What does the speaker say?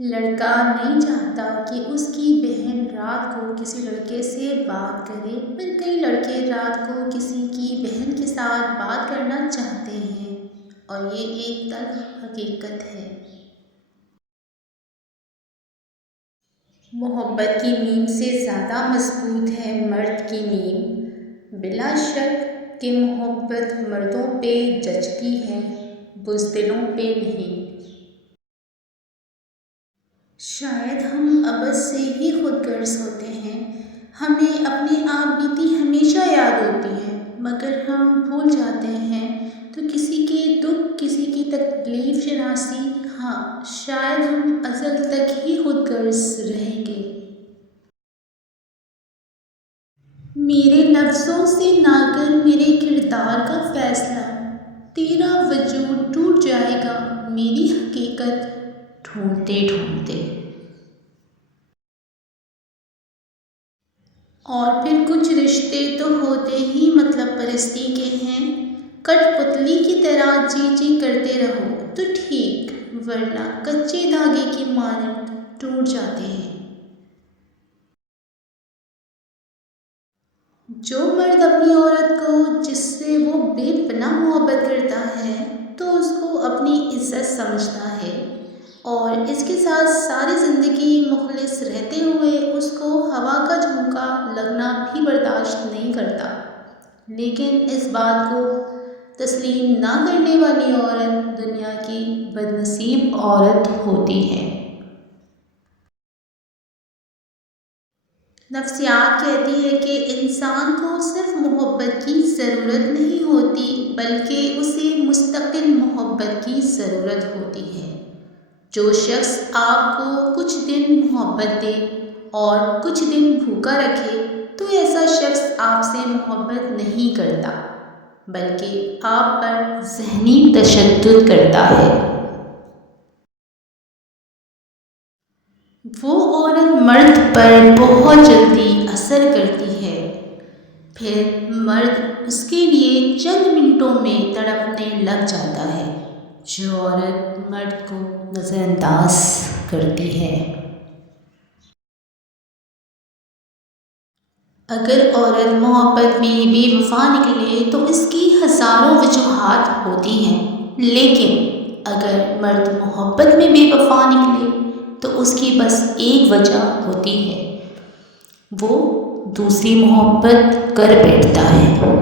لڑکا نہیں چاہتا کہ اس کی بہن رات کو کسی لڑکے سے بات کرے، پر کئی لڑکے رات کو کسی کی بہن کے ساتھ بات کرنا چاہتے ہیں، اور یہ ایک تلخ حقیقت ہے۔ محبت کی نیند سے زیادہ مضبوط ہے مرد کی نیند۔ بلا شک کہ محبت مردوں پہ جچتی ہے، بزدلوں پہ نہیں۔ شاید ہم عبث سے ہی خود غرض ہوتے ہیں، ہمیں اپنے آپ بیتی ہمیشہ یاد ہوتی ہے، مگر ہم بھول جاتے ہیں تو کسی کے دکھ، کسی کی تکلیف شناسی، ہاں شاید ہم ازل تک ہی خود غرض رہیں گے۔ میرے لفظوں سے نہ کر میرے کردار کا فیصلہ، تیرا وجود ٹوٹ جائے گا میری حقیقت ڈھونڈتے ڈھونڈتے۔ اور پھر کچھ رشتے تو ہوتے ہی مطلب پرستی کے ہیں، کٹ پتلی کی طرح جی جی کرتے رہو تو ٹھیک، ورنہ کچے دھاگے کی مانند ٹوٹ جاتے ہیں۔ جو مرد اپنی عورت کو جس سے وہ بے پناہ محبت کرتا ہے تو اس کو اپنی عزت سمجھتا ہے، اور اس کے ساتھ ساری زندگی مخلص رہتے ہوئے اس کو ہوا کا جھونکا لگنا بھی برداشت نہیں کرتا، لیکن اس بات کو تسلیم نہ کرنے والی عورت دنیا کی بدنصیب عورت ہوتی ہے۔ نفسیات کہتی ہے کہ انسان کو صرف محبت کی ضرورت نہیں ہوتی، بلکہ اسے مستقل محبت کی ضرورت ہوتی ہے۔ جو شخص آپ کو کچھ دن محبت دے اور کچھ دن بھوکا رکھے تو ایسا شخص آپ سے محبت نہیں کرتا، بلکہ آپ پر ذہنی تشدد کرتا ہے۔ وہ عورت مرد پر بہت جلدی اثر کرتی ہے، پھر مرد اس کے لیے چند منٹوں میں تڑپنے لگ جاتا ہے۔ جو عورت مرد کو نظر انداز کرتی ہے۔ اگر عورت محبت میں بے وفا نکلے تو اس کی ہزاروں وجوہات ہوتی ہیں، لیکن اگر مرد محبت میں بے وفا نکلے تو اس کی بس ایک وجہ ہوتی ہے، وہ دوسری محبت کر بیٹھتا ہے۔